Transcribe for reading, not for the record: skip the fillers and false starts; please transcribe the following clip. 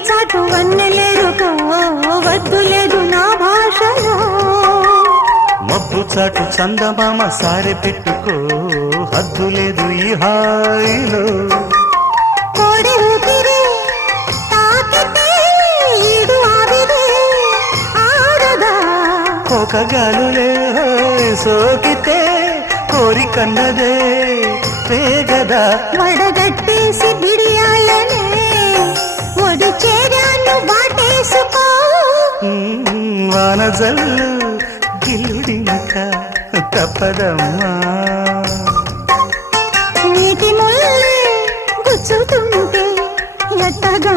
చాటు వన్నెలేరుకో వద్దు లేదు నా భాషలో మబ్బు చాటు చందమామ సారె పెట్టుకో హద్దు లేదు ఈ హాయిలో కోడి ఊపిరి తాకితే ఈడు ఆవిరి ఆరదా కోకగాలులే సోకితే కోరికన్నదే పేగదా వడగట్టేసి బిడియాలనే ఒడి చేరాను వాటేసుకో వానజల్లు గిల్లుడింక తప్పదమ్మా నీటి ముల్లే గుచ్చుతుంటే ఎట్టగా